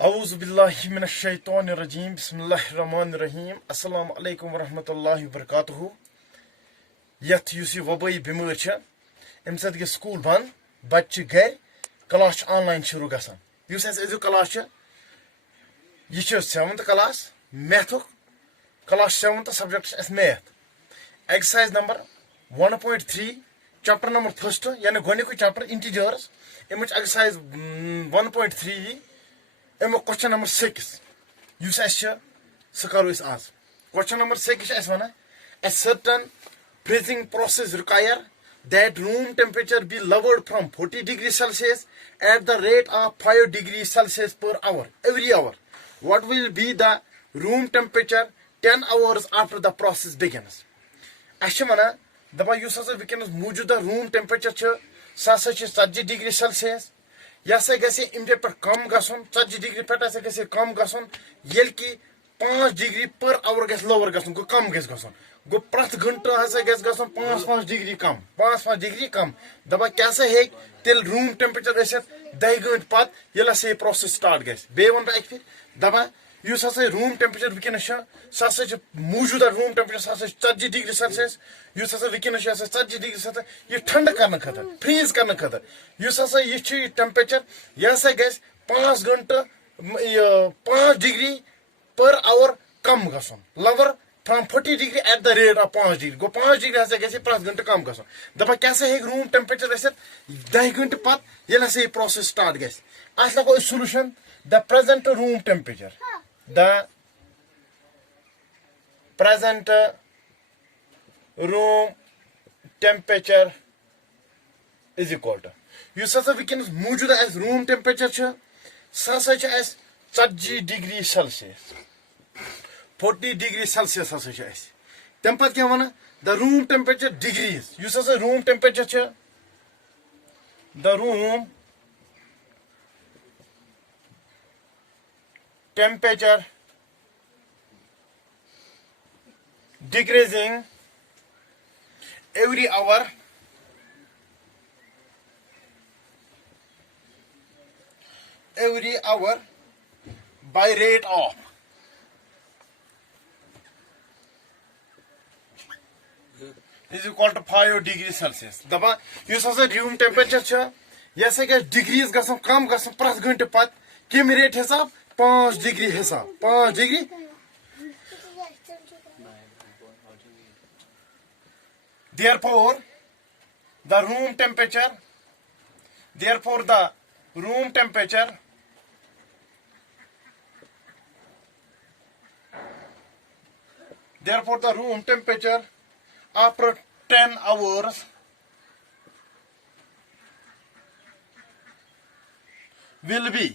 औज़ु बिल्लाहि मिनश शैतानिर रजीम बिस्मिल्लाहिर रहमानिर रहीम अस्सलामु अलैकुम वरहमतुल्लाहि वबरकातुहू। यथ युस यह वबाई बिमार छ अम सत गए स्कूल बंद बच्चे घर क्लास ऑनलाइन शुरू गसान युस अजु क्लास यह 7th क्लास मैथुक class 7th subject math exercise number 1.3 chapter number 1 यानी गोनिक चैप्टर इंटीजर्स अम एक्सरसाइज 1.3 अमुक क्वेश्चन नंबर 6 सह करो आज। Question number 6 one a certain freezing process require that room temperature be lowered from 40 degrees Celsius at the rate of 5 degrees Celsius per hour every hour. What will be the room temperature 10 hours after the process begins? अस वन दपान वनस मौजूदा room temperature सह 40 degree Celsius यह गि अमे पे कम गसन 40 डिग्री पे गि कम गसन ये कि 5 डिग्री पर आवर गि लोवर गसन गो कम गि गसन गो प्रथ घंटे हसा गि गसन 5 डिग्री कम 5 डिग्री कम दपा क्या तेल रूम टेम्परेचर 10 घंटे पत ये ये प्रोसेस स्टार्ट गि बे वन बह फिर दपा युस हसा रूम टेम्परेचर वनस सह मौजूदा रूम टेम्परेचर सह 40 डिग्री सेल्सियस युस हसा वनस 40 डिग्री सेल्सियस यह ठंड करने खतर फ्रीज करने खतर युस हसा यह टेम्परेचर यह हसा गि 5 घंटे 5 डिग्री पर आवर कम गसन lower from 40 degree at the rate of 5 degree गो 5 डिग्री हसा गि 5 घंटे कम गसन दपा क्या रूम टेम्परेचर 10 घंटे पत ये ये प्रोसेस स्टार्ट गि अस लगो solution the present room temperature the present room temperature is equal to use हसा वनस मौजूदा रूम टेम्परेचर सह 40 डिग्री सेल्सियस 40 डिग्री सेल्सियस हसा तम पे क्या when the room temperature degrees युस हसा room temperature the room temperature decreasing every hour by rate of is equal to 5 degree Celsius दपा use हसा रूम टेम्परेचर यह गि डिग्रीज गसन कम गसन प्रथ घंटे पत कम रेट हिसाब 5 डिग्री हिसाब 5 degree therefore the room temperature after 10 hours will be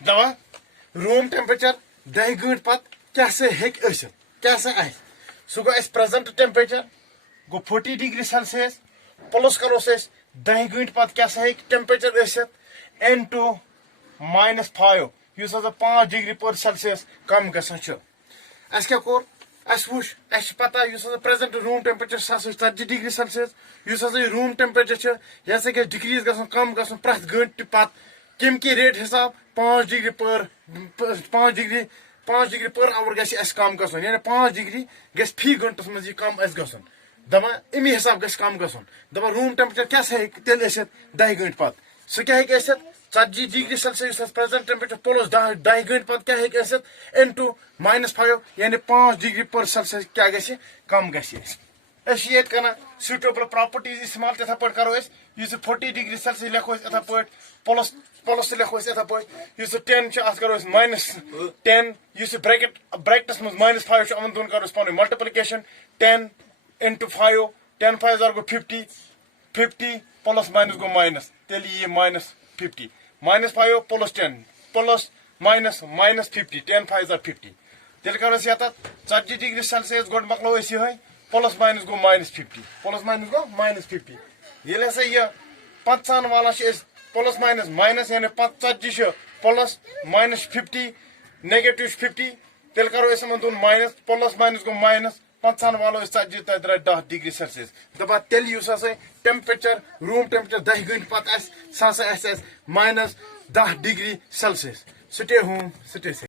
दवा room temperature 10 घंटे पत क्या क्या सह गो प्रेजेंट टेम्परेचर गो 40 डिग्री सेल्सियस प्लस करोस 10 घंटे पत क्या टेम्परेचर into -5 युस 5 डिग्री पर सेल्सियस कम गसान क्या कोर वो पता प्रेजेंट रूम टेम्परेचर सह 40 degree Celsius use room temperature यह गि डिग्रीज गसन कम गसन प्रथ घंटे पत कम की रेट हिसाब 5 डिग्री पर आवर गि कम गसन यानी 5 डिग्री गि फी घंटस मज कम गसन दपा अमी हिसाब गि कम गसन दपा रूम टेम्परेचर क्या तेल 10 घंटे पत सह क्या 40 degree Celsius present temperature plus 10 घंटे पत क्या into -5 यानी 5 डिग्री पर सेल्सियस क्या गि कम गि ये सूटेबल प्रॉपर्टीज इस्तेमाल तथा पे करो 40 डिग्री सेल्सियस लिखो इथा पे प्लस लिखो इथा पे 10 करो -10 ब्रैकेटस मज -5 अमन दोन करो पे मल्टीप्लिकेशन 10 into 5 10 5 गो 50 50 प्लस माइनस गो माइनस तेल ये -50 -5 प्लस 10 प्लस माइनस -50 10 5 50 तेल करो 40 डिग्री सेल्सियस गोड मकलो ये प्लस माइनस गो -50 प्लस माइनस गो -50 ये हसा यह 50 वाला प्लस माइनस माइनस यानी 40 प्लस -50 नेगेटिव 50 तेल करो दोन माइनस प्लस माइनस गो माइनस 50 वालो 10 डिग्री सेल्सियस दपा तेल टेम्परेचर रूम टेम्परेचर 10 घंटे पत -10 degree Celsius stay home stay safe.